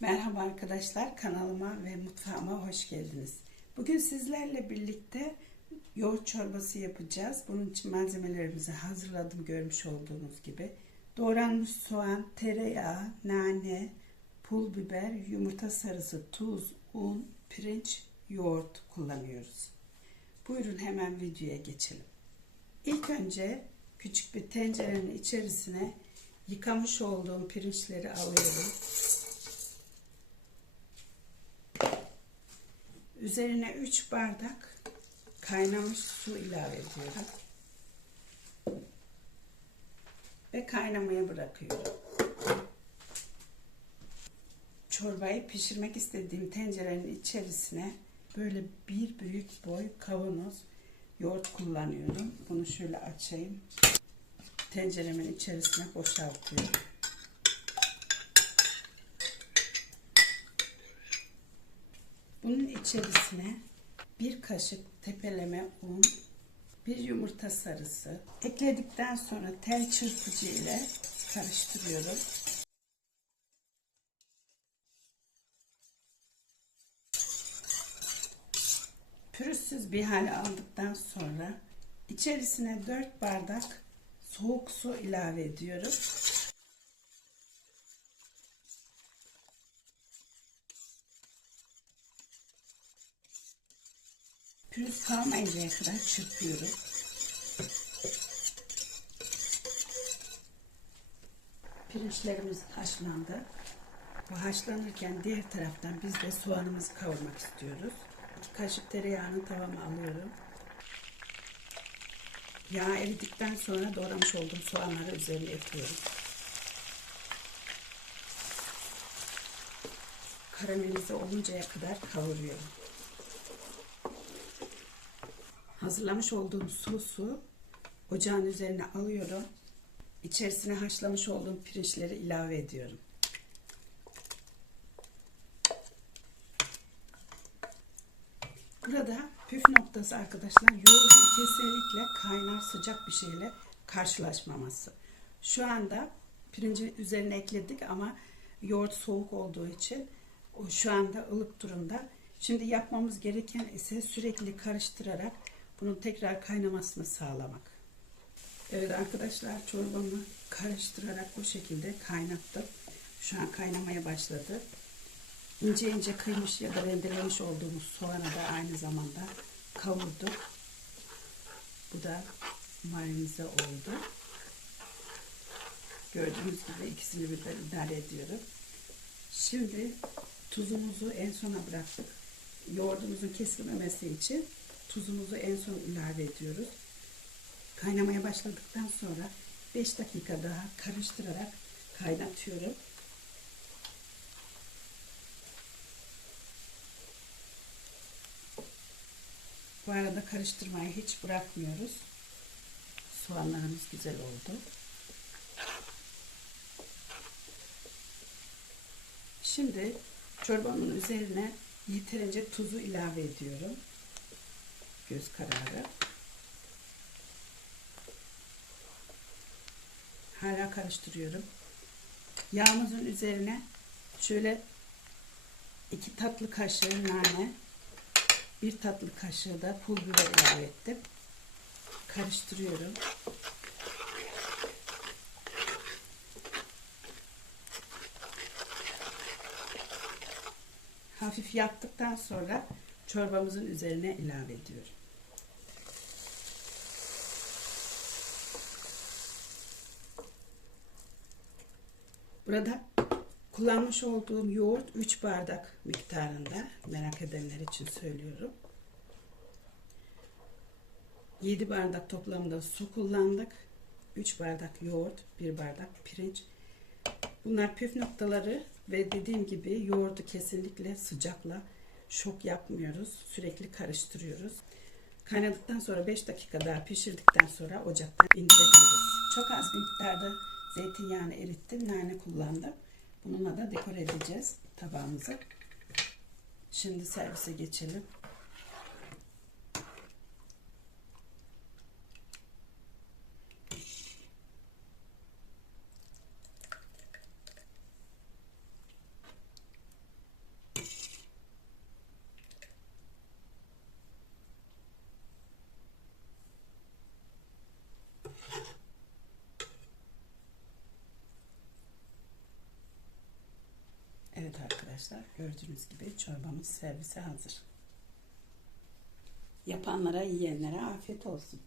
Merhaba arkadaşlar kanalıma ve mutfağıma hoş geldiniz. Bugün sizlerle birlikte yoğurt çorbası yapacağız. Bunun için malzemelerimizi hazırladım görmüş olduğunuz gibi. Doğranmış soğan, tereyağı, nane, pul biber, yumurta sarısı, tuz, un, pirinç, yoğurt kullanıyoruz. Buyurun hemen videoya geçelim. İlk önce küçük bir tencerenin içerisine yıkamış olduğum pirinçleri alıyorum. Üzerine 3 bardak kaynamış su ilave ediyorum. Ve kaynamaya bırakıyorum. Çorbayı pişirmek istediğim tencerenin içerisine böyle bir büyük boy kavanoz yoğurt kullanıyorum. Bunu şöyle açayım. Tenceremin içerisine boşaltıyorum. Bunun içerisine bir kaşık tepeleme un, bir yumurta sarısı ekledikten sonra tel çırpıcı ile karıştırıyorum. Pürüzsüz bir hale aldıktan sonra içerisine 4 bardak soğuk su ilave ediyorum. Pürüz kalmayıncaya kadar çırpıyorum. Pirinçlerimiz haşlandı. Bu haşlanırken diğer taraftan biz de soğanımızı kavurmak istiyoruz. İki kaşık tereyağını tavama alıyorum. Yağ eridikten sonra doğramış olduğum soğanları üzerine ekliyorum. Karamelize oluncaya kadar kavuruyorum. Hazırlamış olduğum sosu ocağın üzerine alıyorum. İçerisine haşlamış olduğum pirinçleri ilave ediyorum. Burada püf noktası arkadaşlar yoğurdun kesinlikle kaynar sıcak bir şeyle karşılaşmaması. Şu anda pirinci üzerine ekledik ama yoğurt soğuk olduğu için şu anda ılık durumda. Şimdi yapmamız gereken ise sürekli karıştırarak bunun tekrar kaynamasını sağlamak. Evet arkadaşlar çorbamı karıştırarak bu şekilde kaynattım. Şu an kaynamaya başladı. İnce ince kıymış ya da rendelemiş olduğumuz soğanı da aynı zamanda kavurduk. Bu da marinize oldu. Gördüğünüz gibi ikisini birden idare ediyorum. Şimdi tuzumuzu en sona bıraktık. Yoğurdumuzun kesilmemesi için tuzumuzu en son ilave ediyoruz. Kaynamaya başladıktan sonra 5 dakika daha karıştırarak kaynatıyorum. Bu arada karıştırmayı hiç bırakmıyoruz. Soğanlarımız güzel oldu. Şimdi çorbamın üzerine yeterince tuzu ilave ediyorum. Göz kararı. Hala karıştırıyorum. Yağımızın üzerine şöyle iki tatlı kaşığı nane, bir tatlı kaşığı da pul biber ilave ettim. Karıştırıyorum. Hafif yaktıktan sonra çorbamızın üzerine ilave ediyorum. Burada kullanmış olduğum yoğurt 3 bardak miktarında merak edenler için söylüyorum. 7 bardak toplamda su kullandık. 3 bardak yoğurt, 1 bardak pirinç. Bunlar püf noktaları ve dediğim gibi yoğurdu kesinlikle sıcakla şok yapmıyoruz. Sürekli karıştırıyoruz. Kaynadıktan sonra 5 dakika daha pişirdikten sonra ocaktan indirebiliriz. Çok az miktarda zeytinyağını erittim. Nane kullandım. Bununla da dekor edeceğiz tabağımızı. Şimdi servise geçelim. Arkadaşlar. Gördüğünüz gibi çorbamız servise hazır. Yapanlara, yiyenlere afiyet olsun.